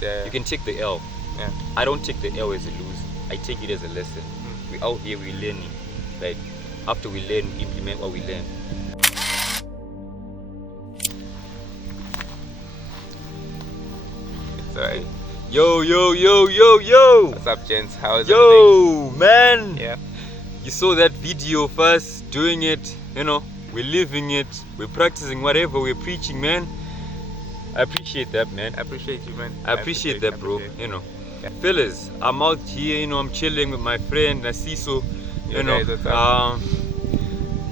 You can take the L. I don't take the L as a lose. I take it as a lesson. We out here, we're learning. Right? After we learn, we implement what we learn. It's alright. Yo. What's up, gents? How is everything? Man. Yeah. You saw that video of us doing it, we're living it, we're practicing whatever we're preaching, man. I appreciate that, man. I appreciate you, man. I appreciate that, bro. Fellas, I'm out here, I'm chilling with my friend Narciso.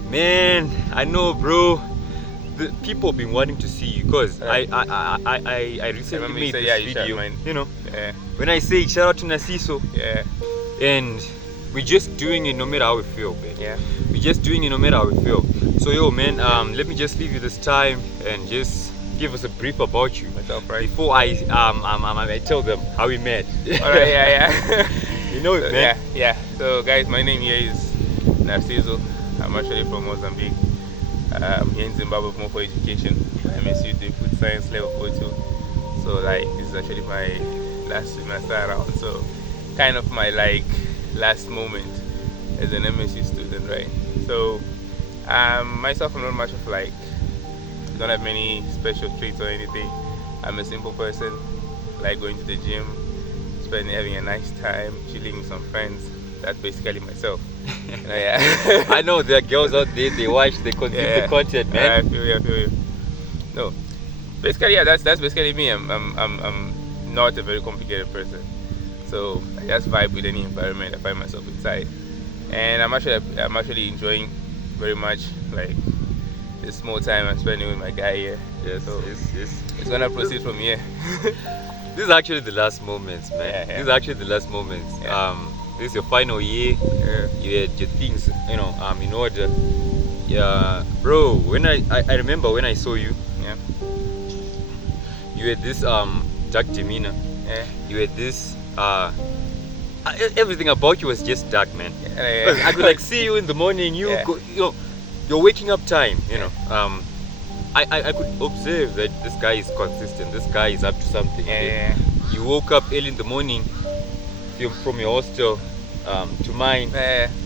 Man, I know, bro. The people have been wanting to see you because I recently made this video. When I say shout out to Narciso, and we're just doing it no matter how we feel, man. We're just doing it no matter how we feel. So yo, man, let me just leave you this time and just give us a brief about you before I tell them how we met. Alright, You know it, man. Yeah. So guys, my name here is Narciso. I'm actually from Mozambique. I'm here in Zimbabwe for education. MSU the food science level 42. So this is actually my last semester around. So kind of my last moment as an MSU student, right? So myself, I'm not much of don't have many special traits or anything. I'm a simple person, like going to the gym, having a nice time, chilling with some friends. That's basically myself. I know there are girls out there, they watch, they consume the content, man. I feel you. No, basically, that's basically me. I'm not a very complicated person, so I just vibe with any environment I find myself inside, and I'm actually enjoying very much this small time I'm spending with my guy here. Yes. It's gonna proceed from here. This is actually the last moments, man. This is actually the last moments. This is your final year. You had your things, in order. Yeah, bro. When I remember when I saw you. You had this dark demeanor. You had this everything about you was just dark, man. I could see you in the morning. You're waking up time. I could observe that this guy is consistent. This guy is up to something. You woke up early in the morning from your hostel to mine.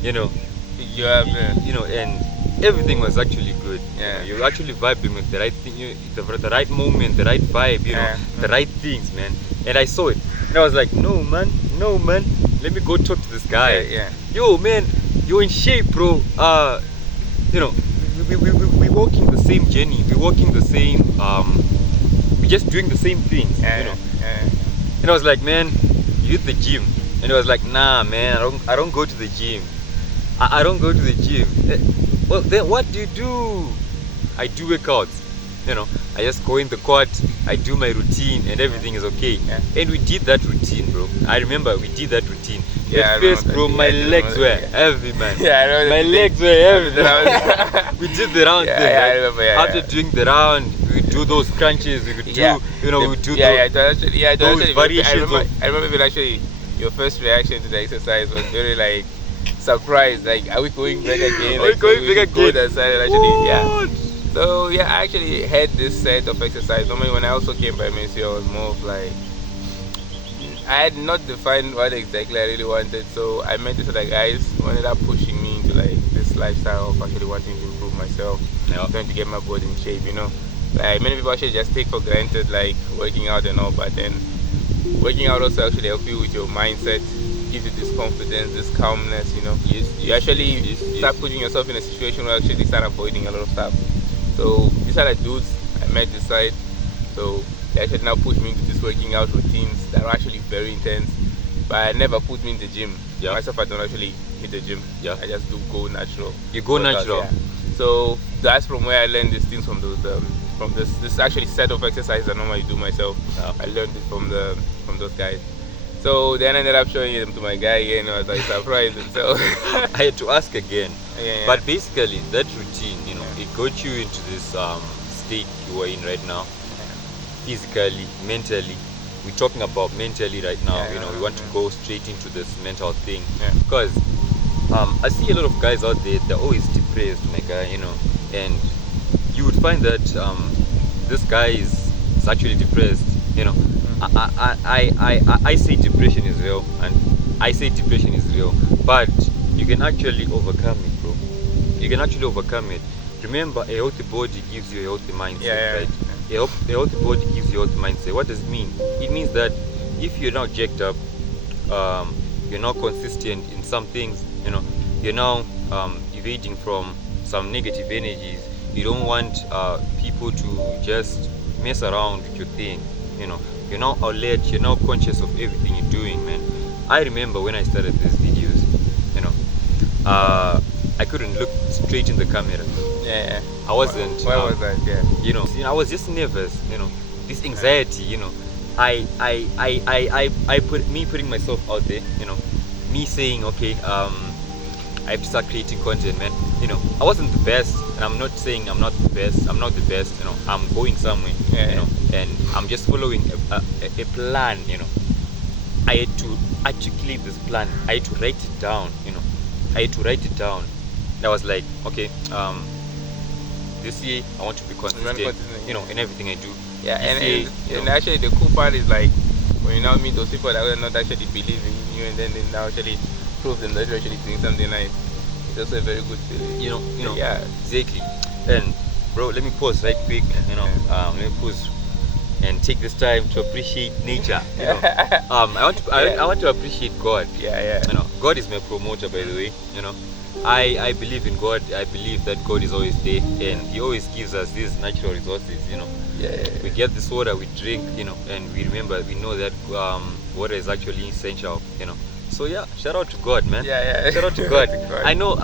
You have, and everything was actually good. You were actually vibing with the right thing, the right moment, the right vibe. The right things, man. And I saw it, and I was like, no man, let me go talk to this guy. Yo, man, you're in shape, bro. We're walking the same journey. We're walking the same. We're just doing the same things. And I was like, man, you hit the gym. And I was like, nah, man, I don't go to the gym. I don't go to the gym. Well, then what do? I do workouts. I just go in the court, I do my routine, and everything is okay. And we did that routine, bro. I remember we did that routine. At first, bro, my legs were heavy, man. My legs were heavy. We did the round thing. I remember. After doing the round, we would do those crunches. We could do, we would do those variations. I remember even actually your first reaction to the exercise was very surprised. Are we going back again? Are we going back again? Go that side and actually, So I actually had this set of exercise. Normally when I also came by MSU, I was more of I had not defined what exactly I really wanted. So I met these other guys who ended up pushing me into this lifestyle of actually wanting to improve myself, trying to get my body in shape, many people actually just take for granted working out and all, but then working out also actually help you with your mindset, gives you this confidence, this calmness, You actually start putting yourself in a situation where actually start avoiding a lot of stuff. So these are the dudes I met this side. So they actually now push me into these working out routines that are actually very intense. But I never put me in the gym. Myself, I don't actually hit the gym. I just do go natural. You go natural. So that's from where I learned these things from this actually set of exercises I normally do myself. I learned it from those guys. So then I ended up showing them to my guy again. I was surprised. And so I had to ask again. But basically, that routine, it got you into this state you are in right now. Physically, mentally. We're talking about mentally right now. We want to go straight into this mental thing. Because I see a lot of guys out there, they're always depressed, my guy, and you would find that this guy is actually depressed, I say depression is real, and I say depression is real, but you can actually overcome it, bro. You can actually overcome it. Remember, a healthy body gives you a healthy mindset, right? A healthy body gives you a healthy mindset. What does it mean? It means that if you're now jacked up, you're not consistent in some things, you're now evading from some negative energies. You don't want people to just mess around with your thing, You're now alert, you're now conscious of everything you're doing, man. I remember when I started these videos, I couldn't look straight in the camera. Yeah. I wasn't. Why was that? Yeah. I was just nervous. This anxiety. Me putting myself out there. Me saying, okay, I have to start creating content, man. I wasn't the best, and I'm not saying I'm not the best. I'm not the best. I'm going somewhere. And I'm just following a plan. I had to articulate this plan. I had to write it down. I was like, okay, this year I want to be consistent, in everything I do. Yeah, and actually the cool part is like when you now meet those people that are not actually believing in you, and then they now actually prove them that you're actually doing something nice. It's also a very good feeling. Yeah, exactly. And bro, let me pause right quick. Let me pause and take this time to appreciate nature. I want to appreciate God. God is my promoter, by the way. I believe in God. I believe that God is always there, and He always gives us these natural resources. We get this water, we drink, and we know that water is actually essential. So yeah, shout out to God, man. Shout out to God. I know.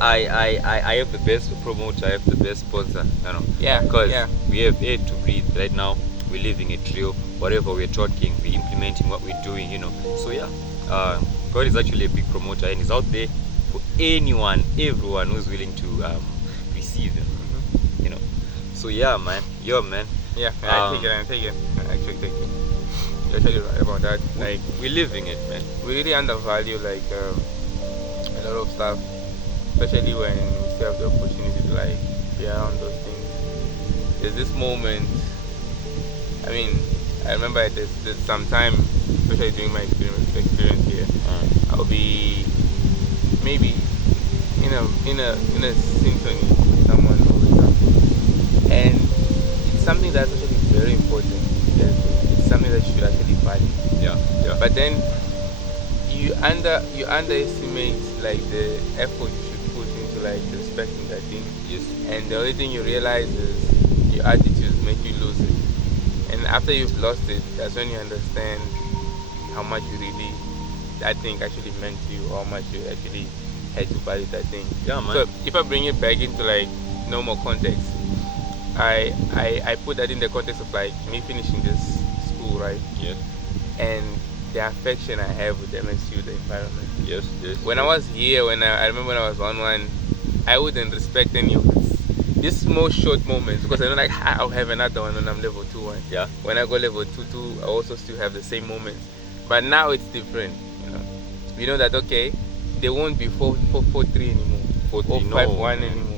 I have the best promoter. I have the best sponsor. Because we have air to breathe right now. We're living a trail. Whatever we're talking, we're implementing what we're doing. So yeah, God is actually a big promoter, and He's out there for everyone who's willing to receive Him. So yeah, man. Man. I take it. Actually, take it. You're actually right about that. Like, we're living it, man. We really undervalue a lot of stuff, especially when we still have the opportunity to be around those things. There's this moment. I remember there's some time, especially during my experience here, I'll be maybe in a synchrony with someone all the time, and it's something that's actually very important. It's something that you should actually value. But then you underestimate the effort you should put into respecting that thing. Yes. And the only thing you realize is your attitudes make you lose it. And after you've lost it, that's when you understand how much that thing actually meant to you, or how much you actually had to value that thing. Yeah, man. So if I bring it back into normal context, I put that in the context of me finishing this school, right? Yes. And the affection I have with MSU, the environment. Yes. When I was here, I remember when I was on one, I wouldn't respect any of these small short moments, because I know I'll have another one when I'm level 2. Yeah. When I go level 2, I also still have the same moments. But now it's different. We know that they won't be 4-3 anymore, 5-1 anymore.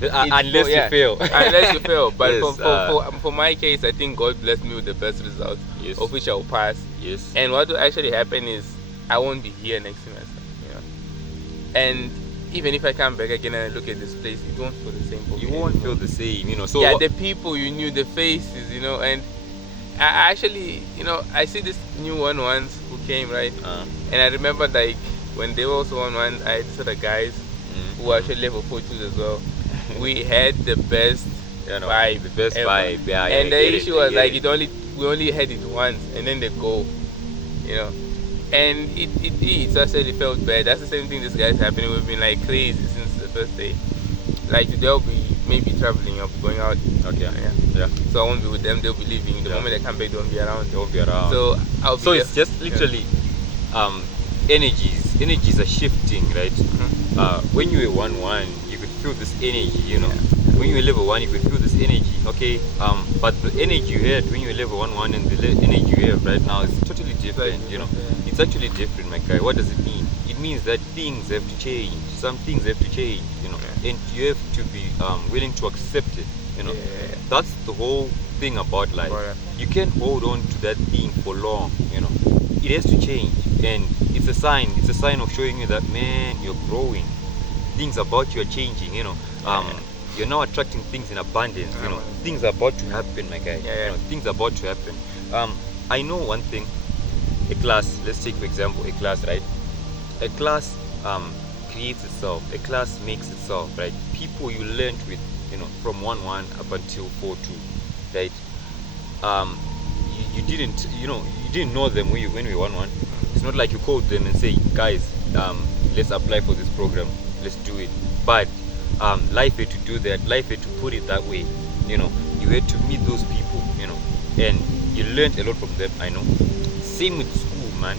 Unless you fail. Unless you fail. But Yes, for my case, I think God blessed me with the best result, Yes. of which I'll pass. Yes. And what will actually happen is I won't be here next semester. And even if I come back again and I look at this place, it won't feel the same for me. You won't feel the same, So the people you knew, the faces, and I actually, I see this new ones who came, right? And I remember when they were also on one, I had these other guys who were actually level 4-2 as well. We had the best vibe. The best ever. vibe, yeah. And the issue was we only had it once, and then they go, And it actually felt bad. That's the same thing this guy's happening. We've been crazy since the first day. Today I'll be maybe traveling, I'll be going out. Okay. Yeah. So I won't be with them, they'll be leaving. The moment they come back, they won't be around. They won't be around. So I'll be So it's just literally energies are shifting, right? When you were 1-1, you could feel this energy, When you were level 1, you could feel this energy, okay? But the energy you had when you were level 1-1 and the energy you have right now is totally different, It's actually different, my guy. What does it mean? It means that things have to change. Some things have to change, And you have to be willing to accept it, you know. That's the whole thing about life. You can't hold on to that thing for long, you know. It has to change, and it's a sign of showing you that, man, you're growing, things about you are changing, you know. You're now attracting things in abundance, you know. Things are about to happen, my guy. You know, things are about to happen. I know one thing. A class, let's take for example a class, right? A class creates itself. A class makes itself, right? People you learned with, you know, from 1-1 up until 4-2, right? You didn't know them when we were 1-1. It's not like you called them and say, guys, let's apply for this program, let's do it. But life had to do that. Life had to put it that way. You know, you had to meet those people, you know, and you learned a lot from them. I know. Same with school, man.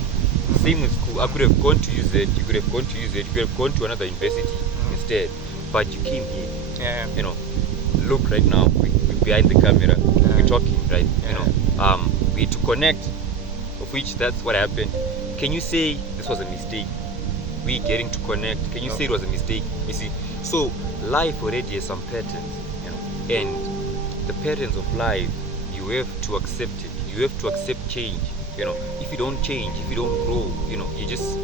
Same with school. I could have gone to use it. You could have gone to use it. You could have gone to another university instead. But you came here. Yeah. You know, look right now. We're behind the camera. We're talking, right? You know, we had to connect. Of which that's what happened. Can you say this was a mistake? We getting to connect. Can you say it was a mistake? You see, so life already has some patterns, you know, and the patterns of life, you have to accept it. You have to accept change. You know, if you don't change, if you don't grow, you know, you're just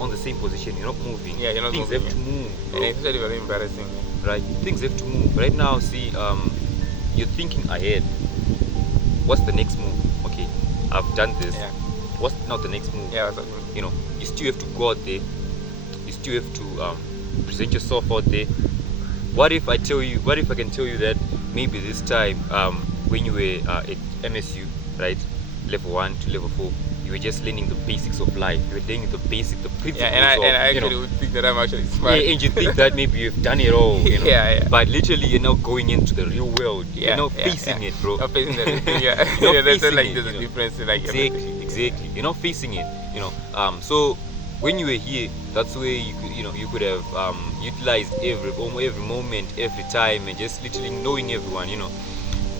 on the same position. You're not moving. Yeah, you're not Things moving. have to move. And it's really very embarrassing. Right? Things have to move. Right now, see, you're thinking ahead. What's the next move? Okay, I've done this. Yeah. What's now the next move? Yeah. You know, you still have to go out there. You still have to present yourself out there. What if I can tell you that maybe this time, when you were at MSU, right, level 1 to level 4, you were just learning the basics of life. You were learning the principles. Yeah, and I actually would think that I'm actually smart. Yeah, and you think that maybe you've done it all. You know? Yeah. But literally, you're now going into the real world. You're not facing it, bro. Not facing it. Yeah. You're not That's facing like it, there's a you know. difference in like Exactly. You're not facing it. You know. So when you were here, that's where you could have utilized every moment, every time, and just literally knowing everyone. You know,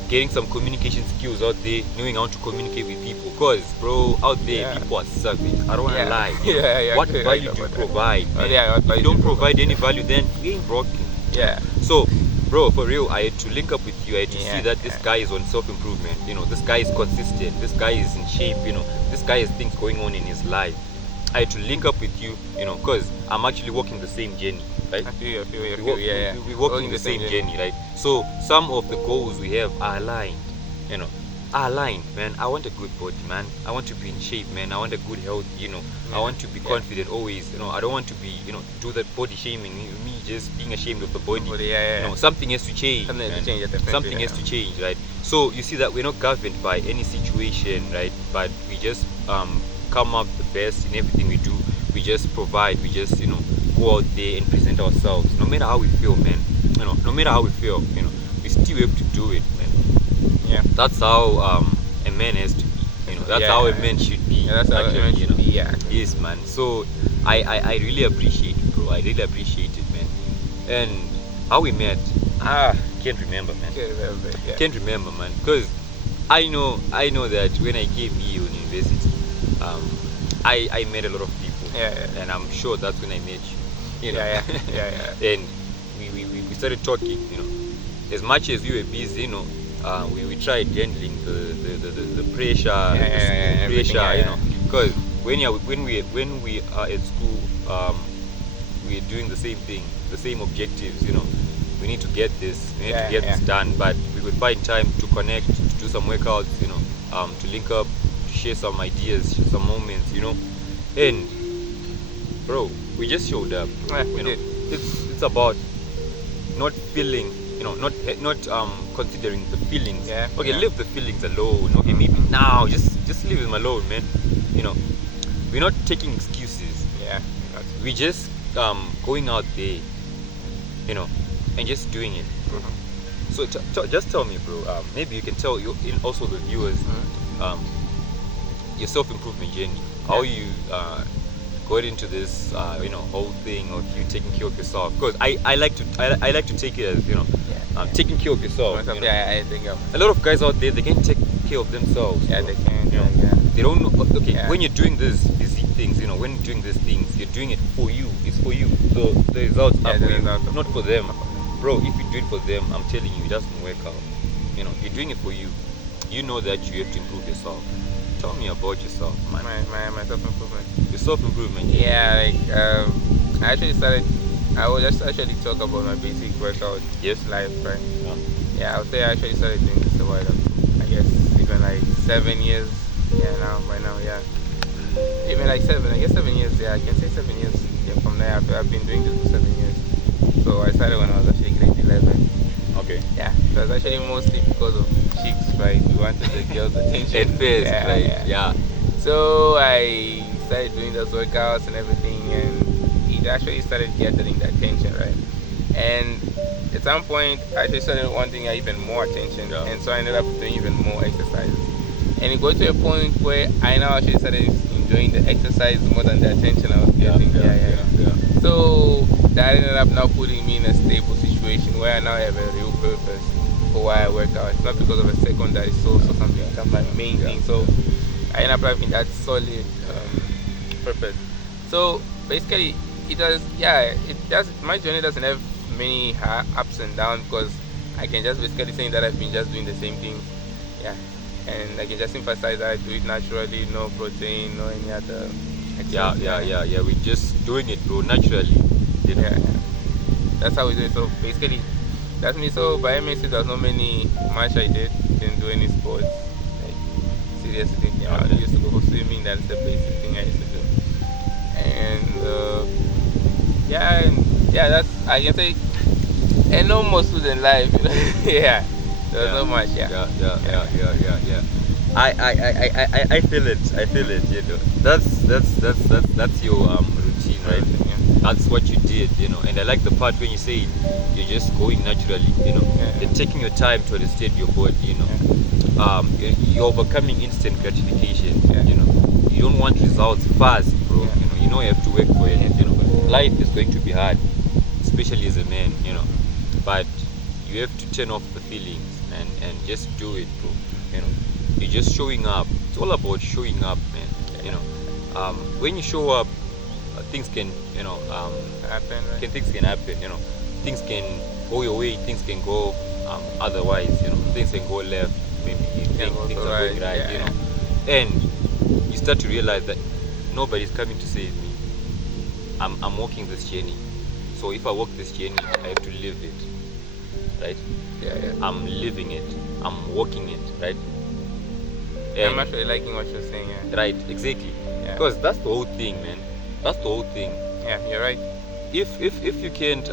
getting some communication skills out there, knowing how to communicate with people. Cause, bro, out there people are savage. I don't wanna lie. What value do you provide? If you don't provide any value, then you ain't broken. Yeah. So, bro, for real, I had to link up with you. I had to see that this guy is on self-improvement. You know, this guy is consistent. This guy is in shape. You know, this guy has things going on in his life. I had to link up with you, you know, because I'm actually walking the same journey, right? I feel you. We're walking the same journey, right? So some of the goals we have are aligned, you know, man. I want a good body, man. I want to be in shape, man. I want a good health, you know. I want to be confident always, you know. I don't want to be, you know, do that body shaming, me just being ashamed of the body. You know, something has to change. Something has to change, right? So you see that we're not governed by any situation, right? But we just come up the best in everything we do. We just provide. We just, you know, go out there and present ourselves. No matter how we feel, man. You know, no matter how we feel, you know, we still have to do it, man. Yeah. That's how a man has to be. You know, that's how a man should be. Yeah, that's how a man should be. Yeah. Yes, man. So I really appreciate it, bro. I really appreciate it, man. And how we met, can't remember, man. Can't remember, man. Because I know that when I came here in university, I met a lot of people. And I'm sure that's when I met you. You know. And we started talking. You know, as much as we were busy, you know, we tried handling the pressure, the school pressure. You know, because when we are at school, we are doing the same thing, the same objectives. You know, we need to get this, this done. But we would find time to connect, to do some workouts. You know, to link up, to share some ideas, share some moments. You know, and bro, we just showed up. You know, it's about not feeling, you know, not considering the feelings. Okay, leave the feelings alone. Okay, maybe now just leave them alone, man. You know, we're not taking excuses. We just going out there, you know, and just doing it. So just tell me, bro. Maybe you can tell also the viewers your self-improvement journey. How you got into this, you know, whole thing of you taking care of yourself. Because I like to take it as, you know, taking care of yourself. You know? I think a lot of guys out there, they can't take care of themselves. They can. You know, they don't know. Okay, when you're doing these things, you know, when you're doing these things, you're doing it for you. It's for you. So the results are for you, not for them. bro, if you do it for them, I'm telling you, it doesn't work out. You know, you're doing it for you. You know that you have to improve yourself. Tell me about yourself, man. My self-improvement. Your self-improvement. Yeah, I actually started. I will just actually talk about my basic workout. Yes. Life, right? Yeah. I would say I actually started doing this a while ago. I guess even like 7 years. Yeah, by now, yeah. Even like 7. I guess 7 years. Yeah, I can say 7 years. Yeah, from there I've been doing this for 7 years. So I started when I was actually grade 11. Okay. Yeah, it was actually mostly because of chicks, right? We wanted the girls' attention. At first, yeah, right? Yeah. So I started doing those workouts and everything, and it actually started gathering the attention, right? And at some point, I actually started wanting even more attention, and so I ended up doing even more exercises. And it got to a point where I now actually started enjoying the exercise more than the attention I was getting. Yeah. So that ended up now putting me in a stable situation where I now have a real purpose for why I work out. It's not because of a secondary source or something. That's my main thing. So I end up having that solid purpose. So basically, my journey doesn't have many ups and downs, because I can just basically say that I've been just doing the same things. Yeah. And I can just emphasize that I do it naturally, no protein, no any other. Yeah. We're just doing it, bro, naturally. You know? Yeah. That's how we do it. So basically, that's me. So by MSC, there's not much I didn't do any sports. Like, seriously, I used to go for swimming. That's the basic thing I used to do. And that's, I can say, a normal student life. Yeah. There's not much. Yeah. I feel it. You know, that's your routine, right? Yeah. That's what you did, you know. And I like the part when you say you're just going naturally, you know. You're taking your time to understand your body, you know. You're overcoming instant gratification, you know. You don't want results fast, bro. You know you have to work for it. You know, life is going to be hard, especially as a man, you know. But you have to turn off the feelings and just do it, bro. You know, you're just showing up. It's all about showing up, man. You know, when you show up, things can, you know, happen. Right? Things can happen. You know, things can go your way. Things can go otherwise. You know, things can go left. Maybe you think things are going right. You know, and you start to realize that nobody's coming to save me. I'm walking this journey. So if I walk this journey, I have to live it. Right? Yeah. I'm living it. I'm walking it. Right? And I'm actually liking what you're saying. Yeah. Right. Exactly. Yeah. Because that's the whole thing, man. That's the whole thing. Yeah, you're right. If you can't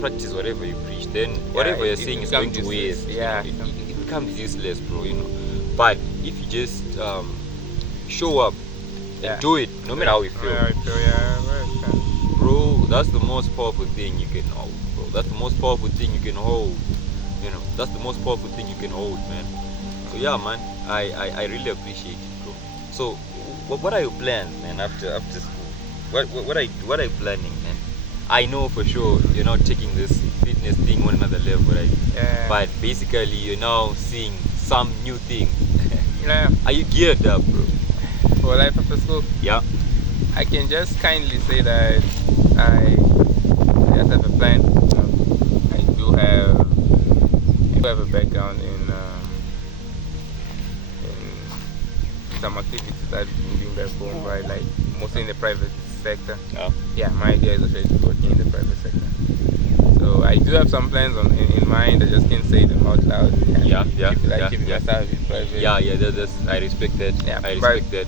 practice whatever you preach, then whatever you're saying is going to waste. Yeah. You know, it becomes useless, bro. You know. But if you just show up and do it, no matter how you feel. Bro, that's the most powerful thing you can hold, bro. That's the most powerful thing you can hold. You know, that's the most powerful thing you can hold, man. So yeah, man, I really appreciate it, bro. So what are your plans, man, after school? What are you planning, man? I know for sure you're not taking this fitness thing on another level, right? Yeah. But basically you're now seeing some new thing. Yeah. Are you geared up, bro? For life after school? Yeah. I can just kindly say that I just have a plan. I do have a background in some activities that I've been doing back home, right? Like mostly in the private sector. Yeah, my idea is actually to work in the private sector. So I do have some plans in mind. I just can't say them out loud. Keep myself in private. I respect that. Yeah, I respect that.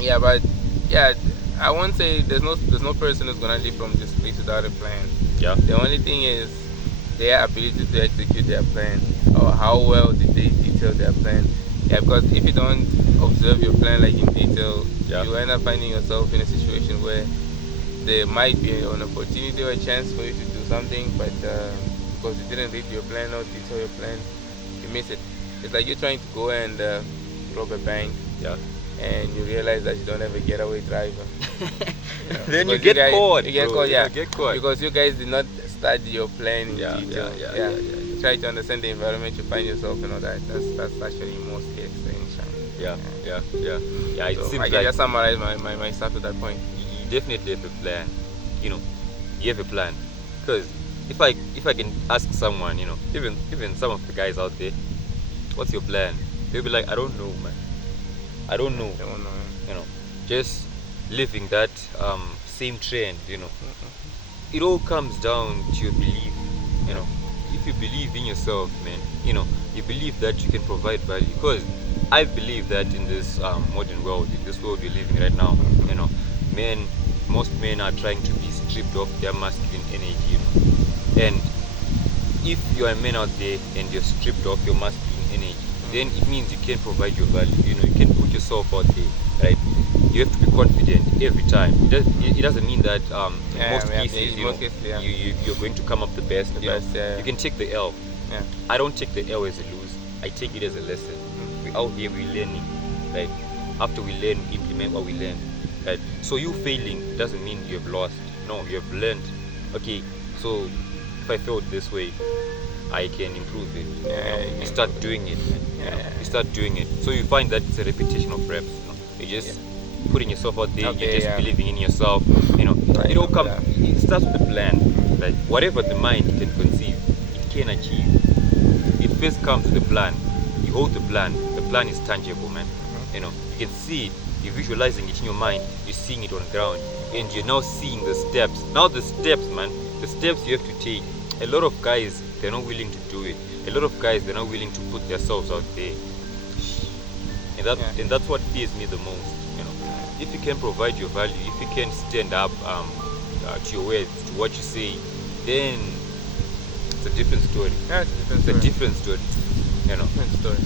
Yeah, but yeah, I won't say there's no person who's gonna live from this place without a plan. Yeah. The only thing is their ability to execute their plan, or how well did they detail their plan. Yeah, because if you don't observe your plan like in detail, you end up finding yourself in a situation where there might be an opportunity or a chance for you to do something, but because you didn't read your plan or detail your plan, you miss it. It's like you're trying to go and rob a bank. Yeah. And you realize that you don't have a getaway driver. Then you get caught. You get caught, yeah. Get caught. Because you guys did not study your plan in detail. Yeah. Try to understand the environment you find yourself and all that. That's actually mostly essential. Yeah. It so seems I can just summarize my stuff to that point. You definitely have a plan. You know, you have a plan. Because if I can ask someone, even some of the guys out there, what's your plan? They'll be like, I don't know, man. I don't know. Just living that same trend, It all comes down to your belief, If you believe in yourself, man, you believe that you can provide value. Because I believe that in this modern world, in this world we're living right now, most men are trying to be stripped of their masculine energy, And if you are a man out there and you're stripped of your masculine energy, then it means you can't provide your value. You can put yourself out there, right? You have to be confident every time. It doesn't mean that in most cases, you're going to come up the best. You can take the L. Yeah. I don't take the L as a lose. I take it as a lesson. We're out here, we're learning. Right? After we learn, we implement what we learn. Right? So you failing doesn't mean you have lost. No, you have learned. Okay, so if I failed this way, I can improve it. You start doing it. You start doing it. So you find that it's a repetition of reps. You're just putting yourself out there. You're just believing in yourself. It all comes. It starts with a plan. Right? Whatever the mind can conceive, it can achieve. It first comes with a plan. You hold the plan. The plan is tangible, man. You can see it. You're visualizing it in your mind. You're seeing it on ground, and you're now seeing the steps. Now the steps, man. The steps you have to take. A lot of guys, they're not willing to do it. A lot of guys, they're not willing to put themselves out there. And that's what fears me the most. If you can provide your value, if you can stand up to your words, to what you say, then it's a different story. Yeah, it's a different story. Different story.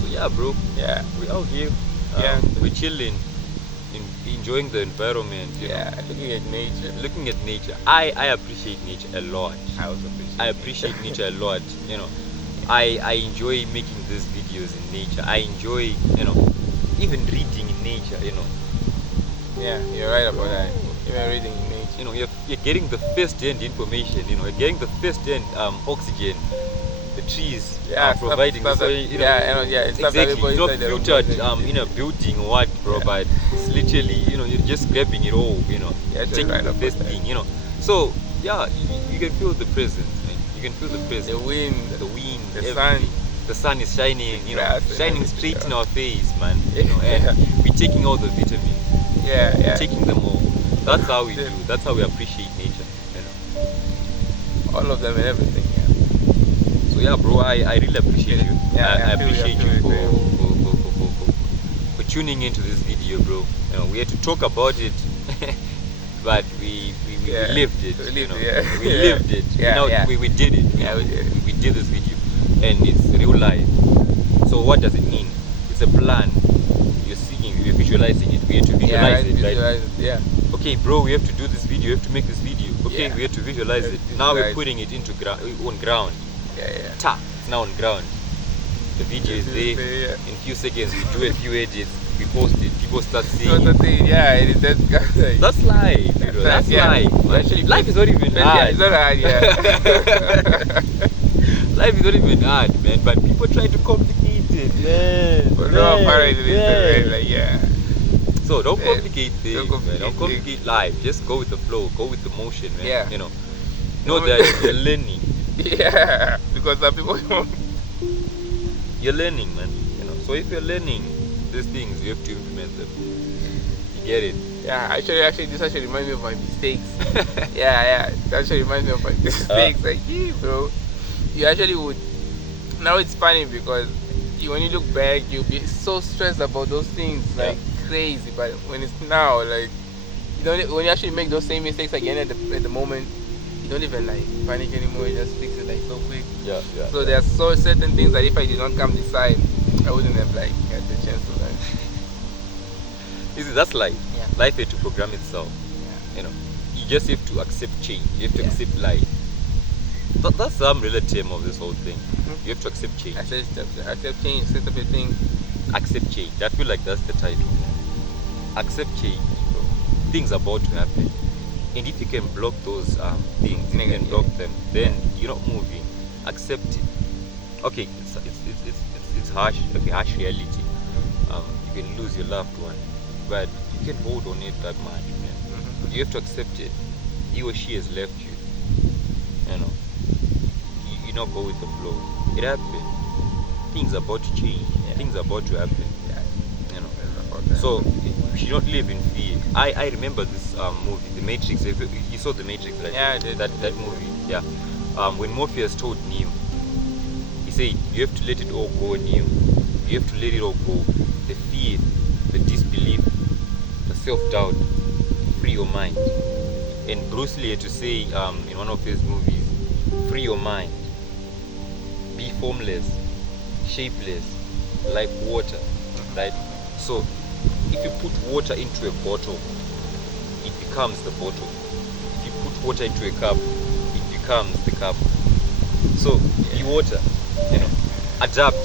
So yeah, bro. Yeah, we're out here. We're chilling, enjoying the environment. Looking at nature. I appreciate nature a lot. I appreciate nature a lot. I enjoy making these videos in nature. I enjoy, even reading in nature. Yeah, you're right about that. Even reading in nature. You're getting the first-hand information. You're getting the first-hand oxygen. The trees are providing. It's exactly. Not filtered in a building or what, bro. But it's literally, you're just grabbing it all. Taking the first thing. So yeah, you can feel the presence, man. You can feel the presence. The wind, the everything. sun. The sun is shining, shining straight in our face, man. And we're taking all the vitamins. Yeah. Taking them all. That's how we do. That's how we appreciate nature. All of them and everything. So yeah, bro, I really appreciate you. I appreciate you for tuning into this video, bro. We had to talk about it, but we lived it. We lived it. We did it. We did this video, and it's real life. So what does it mean? It's a plan. You're seeing, you're visualizing it. We have to visualize it, right? Okay, bro, we have to do this video. We have to make this video. Okay, we have to visualize it. Now we're putting it into on ground. It's now on ground. The video is there. In a few seconds, we do a few edits, we post it, people start seeing it. That's life, that's life. Actually, life is not even hard. It's not hard, Life is not even hard, man, but people try to complicate it, man. But no, apparently, So don't complicate things, man. Don't complicate life. Just go with the flow, go with the motion, man. Know that you're learning. Because some people you're learning, man. So if you're learning these things, you have to implement them. You get it? Actually, this actually reminds me of my mistakes. That actually reminds me of my mistakes. Bro, you actually would. Now it's funny because when you look back, you'll be so stressed about those things, crazy. But when it's now, when you actually make those same mistakes again at the moment, you don't even panic anymore. You just fix it so quick. So there are certain things that if I did not come this side, I wouldn't have had the chance to learn. That's life. Life had to program itself. You just have to accept change. You have to accept life. That's the umbrella term of this whole thing. You have to accept change. Accept change. Accept everything. Accept change. I feel like that's the title. Accept change. Things are about to happen. And if you can block those things, you can block them, then you're not moving. Accept it. Okay, it's harsh. Okay, harsh reality. You can lose your loved one, but you can hold on it that much, man. You have to accept it. He or she has left you. did not go with the flow. It happened. Things are about to change. Yeah. Things are about to happen. Yeah. You know. So we should not live in fear. I remember this movie, The Matrix. You saw The Matrix, right? Yeah, I did. That movie. Yeah. When Morpheus told Neo, he said, you have to let it all go, Neo. You have to let it all go. The fear, the disbelief, the self-doubt. Free your mind. And Bruce Lee had to say in one of his movies, free your mind. Be formless, shapeless, like water, right? So if you put water into a bottle, it becomes the bottle. If you put water into a cup, it becomes the cup. So be water, you know, adapt.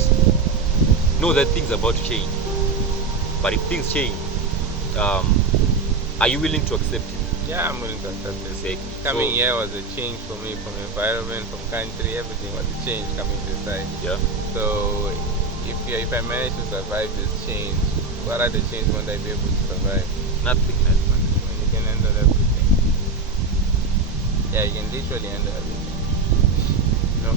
Know that things are about to change. But if things change, are you willing to accept it? Yeah, I'm willing to accept it. Exactly. Coming here was a change for me, from environment, from country, everything was a change coming to this side. Yeah. So if I manage to survive this change, what other change won't I be able to survive? Nothing, man. When you can handle everything. Yeah, you can literally handle everything. No.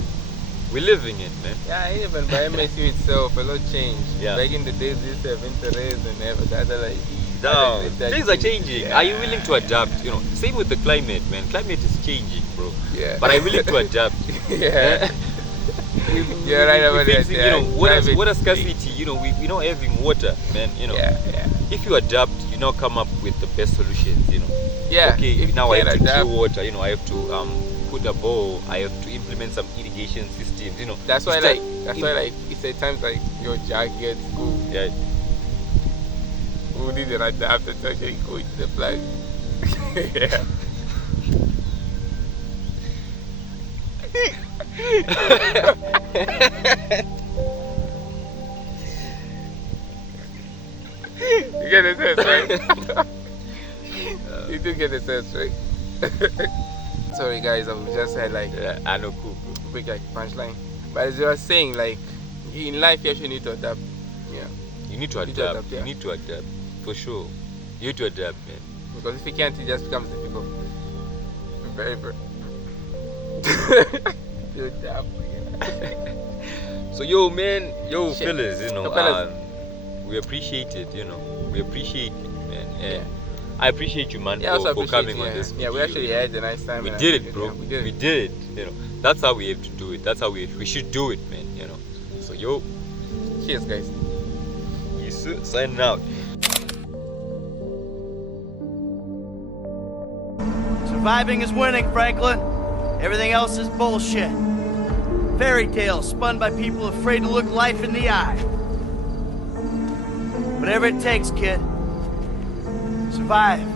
We're living it, man. Yeah, even by MSU itself, a lot changed. Yeah. Back in the days, this have interest and everything. No, things are changing. Yeah. Are you willing to adapt? You know, same with the climate, man. Climate is changing, bro. Yeah. But are you willing to adapt? Yeah. You're right about that. You Yeah. know, water scarcity. You know, we're not having water, man. You know, Yeah, yeah. if you adapt, you now come up with the best solutions. You know. Yeah. Okay, if now you I can have to adapt. kill water. You know, I have to put a bowl. I have to implement some irrigation systems. You know. That's why, Start- it's at times like your jacket, school. Yeah. Who didn't adapt to actually go into the plant? Yeah. You get the sense, right? You do get the sense, right? Sorry guys, I just had like I know, cool. quick like punchline. But as you were saying, like in life you actually need to adapt. Yeah. You need to You need to adapt. adapt, yeah. You need to adapt, for sure. You need to adapt, man. Because if you can't, it just becomes difficult. Very, very. You adapt. So yo, man, yo, Shit. fellas, you know, Yo, fellas. we appreciate it, you know, we appreciate it, man. And Yeah. I appreciate you, man, Yeah, also for appreciate coming it, on yeah. this Yeah, video. we actually had a nice time. We and did everything, it, bro. yeah, we did. We did it, you know. That's how we have to do it. That's how we should do it, man, you know. So yo, Cheers, guys. signing out. Surviving is winning, Franklin. Everything else is bullshit. Fairy tales spun by people afraid to look life in the eye. Whatever it takes, kid. Survive.